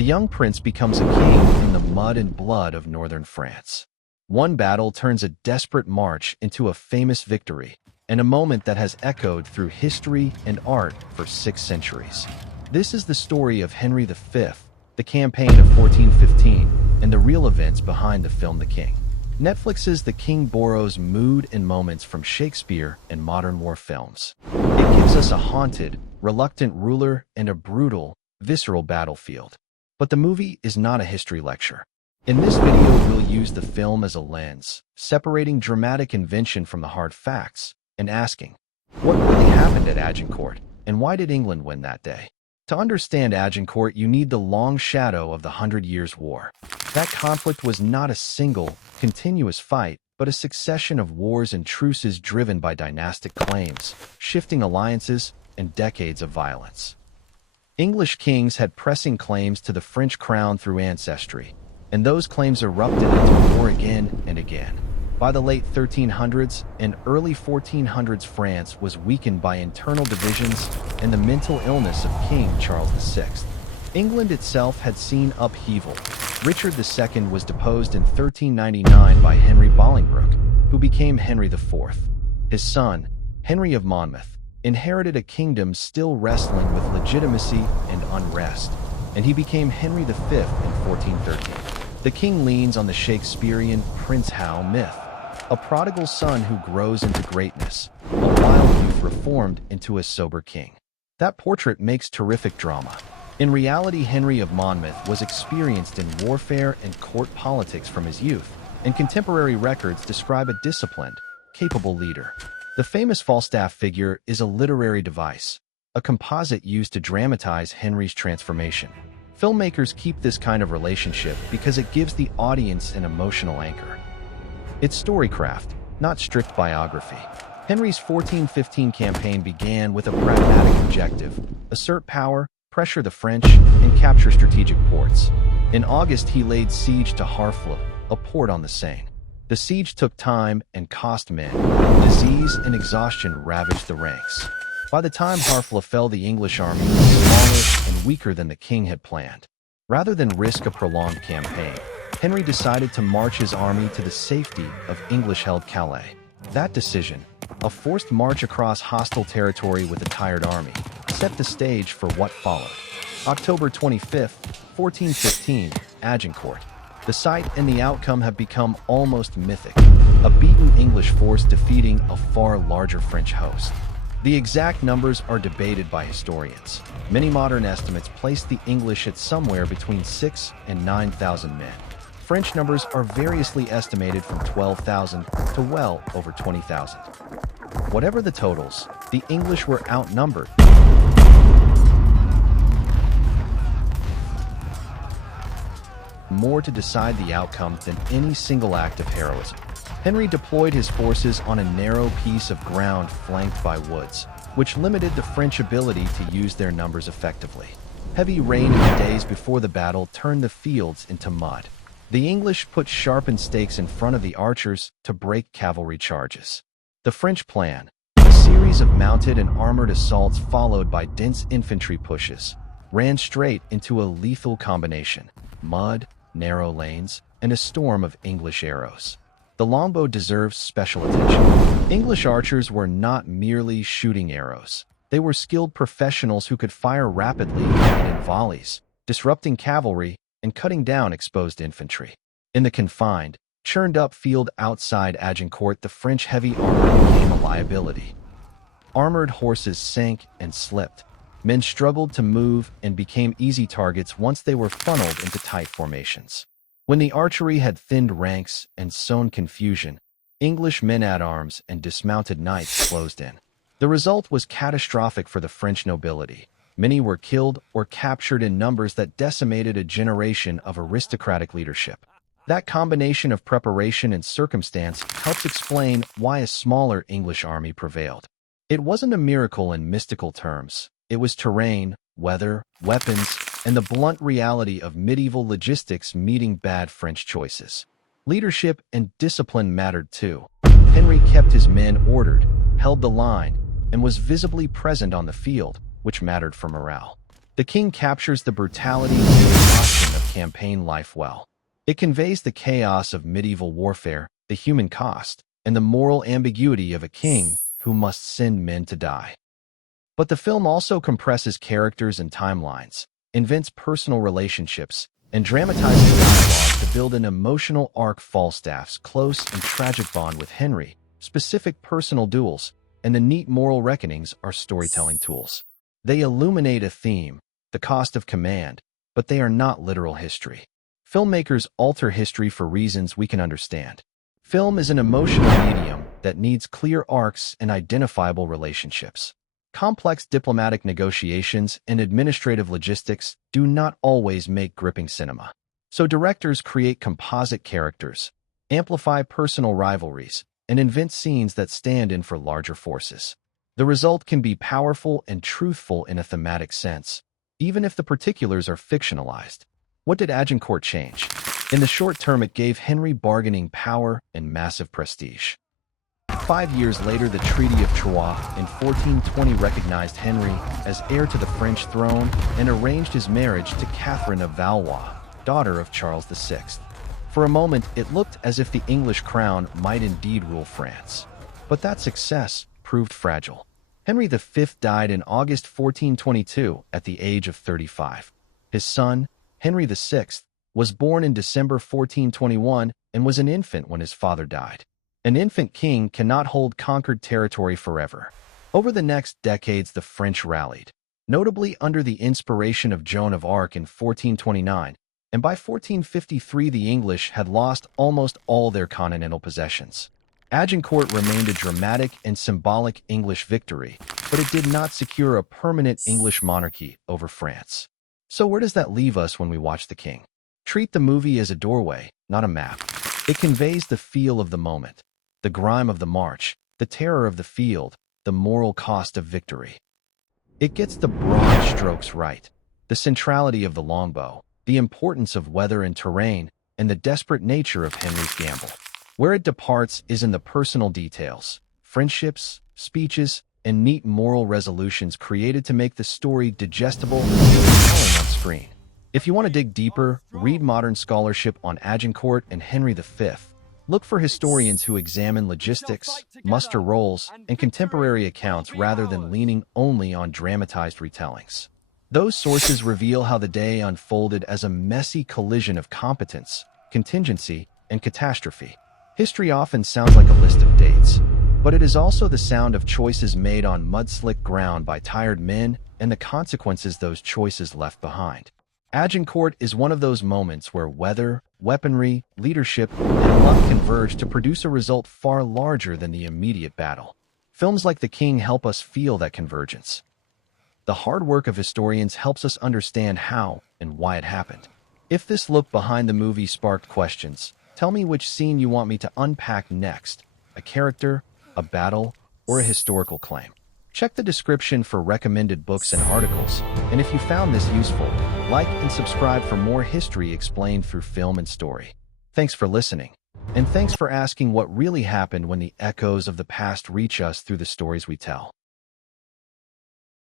A young prince becomes a king in the mud and blood of northern France. One battle turns a desperate march into a famous victory, and a moment that has echoed through history and art for 6 centuries. This is the story of Henry V, the campaign of 1415, and the real events behind the film The King. Netflix's The King borrows mood and moments from Shakespeare and modern war films. It gives us a haunted, reluctant ruler and a brutal, visceral battlefield. But the movie is not a history lecture. In this video, we'll use the film as a lens, separating dramatic invention from the hard facts, and asking, what really happened at Agincourt, and why did England win that day? To understand Agincourt, you need the long shadow of the 100 Years' War. That conflict was not a single, continuous fight, but a succession of wars and truces driven by dynastic claims, shifting alliances, and decades of violence. English kings had pressing claims to the French crown through ancestry, and those claims erupted into war again and again. By the late 1300s and early 1400s, France was weakened by internal divisions and the mental illness of King Charles VI. England itself had seen upheaval. Richard II was deposed in 1399 by Henry Bolingbroke, who became Henry IV. His son, Henry of Monmouth, inherited a kingdom still wrestling with legitimacy and unrest, and he became Henry V in 1413. The king leans on the Shakespearean Prince Hal myth, a prodigal son who grows into greatness, a wild youth reformed into a sober king. That portrait makes terrific drama. In reality, Henry of Monmouth was experienced in warfare and court politics from his youth, and contemporary records describe a disciplined, capable leader. The famous Falstaff figure is a literary device, a composite used to dramatize Henry's transformation. Filmmakers keep this kind of relationship because it gives the audience an emotional anchor. It's storycraft, not strict biography. Henry's 1415 campaign began with a pragmatic objective: assert power, pressure the French, and capture strategic ports. In August, he laid siege to Harfleur, a port on the Seine. The siege took time and cost men. Disease and exhaustion ravaged the ranks. By the time Harfleur fell, the English army was smaller and weaker than the king had planned. Rather than risk a prolonged campaign, Henry decided to march his army to the safety of English-held Calais. That decision, a forced march across hostile territory with a tired army, set the stage for what followed. October 25, 1415, Agincourt. The site and the outcome have become almost mythic, a beaten English force defeating a far larger French host. The exact numbers are debated by historians. Many modern estimates place the English at somewhere between 6,000 and 9,000 men. French numbers are variously estimated from 12,000 to well over 20,000. Whatever the totals, the English were outnumbered. More to decide the outcome than any single act of heroism. Henry deployed his forces on a narrow piece of ground flanked by woods, which limited the French ability to use their numbers effectively. Heavy rain in the days before the battle turned the fields into mud. The English put sharpened stakes in front of the archers to break cavalry charges. The French plan, a series of mounted and armored assaults followed by dense infantry pushes, ran straight into a lethal combination: mud, narrow lanes, and a storm of English arrows. The longbow deserves special attention. English archers were not merely shooting arrows. They were skilled professionals who could fire rapidly and in volleys, disrupting cavalry and cutting down exposed infantry. In the confined, churned-up field outside Agincourt, the French heavy armor became a liability. Armored horses sank and slipped. Men struggled to move and became easy targets once they were funneled into tight formations. When the archery had thinned ranks and sown confusion, English men-at-arms and dismounted knights closed in. The result was catastrophic for the French nobility. Many were killed or captured in numbers that decimated a generation of aristocratic leadership. That combination of preparation and circumstance helps explain why a smaller English army prevailed. It wasn't a miracle in mystical terms. It was terrain, weather, weapons, and the blunt reality of medieval logistics meeting bad French choices. Leadership and discipline mattered too. Henry kept his men ordered, held the line, and was visibly present on the field, which mattered for morale. The King captures the brutality and exhaustion of campaign life well. It conveys the chaos of medieval warfare, the human cost, and the moral ambiguity of a king who must send men to die. But the film also compresses characters and timelines, invents personal relationships, and dramatizes dialogue to build an emotional arc. Falstaff's close and tragic bond with Henry, specific personal duels, and the neat moral reckonings are storytelling tools. They illuminate a theme, the cost of command, but they are not literal history. Filmmakers alter history for reasons we can understand. Film is an emotional medium that needs clear arcs and identifiable relationships. Complex diplomatic negotiations and administrative logistics do not always make gripping cinema. So directors create composite characters, amplify personal rivalries, and invent scenes that stand in for larger forces. The result can be powerful and truthful in a thematic sense, even if the particulars are fictionalized. What did Agincourt change? In the short term, it gave Henry bargaining power and massive prestige. 5 years later, the Treaty of Troyes in 1420 recognized Henry as heir to the French throne and arranged his marriage to Catherine of Valois, daughter of Charles VI. For a moment, it looked as if the English crown might indeed rule France. But that success proved fragile. Henry V died in August 1422 at the age of 35. His son, Henry VI, was born in December 1421 and was an infant when his father died. An infant king cannot hold conquered territory forever. Over the next decades, the French rallied, notably under the inspiration of Joan of Arc in 1429, and by 1453 the English had lost almost all their continental possessions. Agincourt remained a dramatic and symbolic English victory, but it did not secure a permanent English monarchy over France. So where does that leave us when we watch The King? Treat the movie as a doorway, not a map. It conveys the feel of the moment, the grime of the march, the terror of the field, the moral cost of victory. It gets the broad strokes right, the centrality of the longbow, the importance of weather and terrain, and the desperate nature of Henry's gamble. Where it departs is in the personal details, friendships, speeches, and neat moral resolutions created to make the story digestible and compelling on screen. If you want to dig deeper, read modern scholarship on Agincourt and Henry V. Look for historians who examine logistics, muster rolls, and contemporary accounts rather than leaning only on dramatized retellings. Those sources reveal how the day unfolded as a messy collision of competence, contingency, and catastrophe. History often sounds like a list of dates, but it is also the sound of choices made on mud-slick ground by tired men and the consequences those choices left behind. Agincourt is one of those moments where weather, weaponry, leadership, and luck converge to produce a result far larger than the immediate battle. Films like The King help us feel that convergence. The hard work of historians helps us understand how and why it happened. If this look behind the movie sparked questions, tell me which scene you want me to unpack next: a character, a battle, or a historical claim. Check the description for recommended books and articles, and if you found this useful, like and subscribe for more history explained through film and story. Thanks for listening, and thanks for asking what really happened when the echoes of the past reach us through the stories we tell.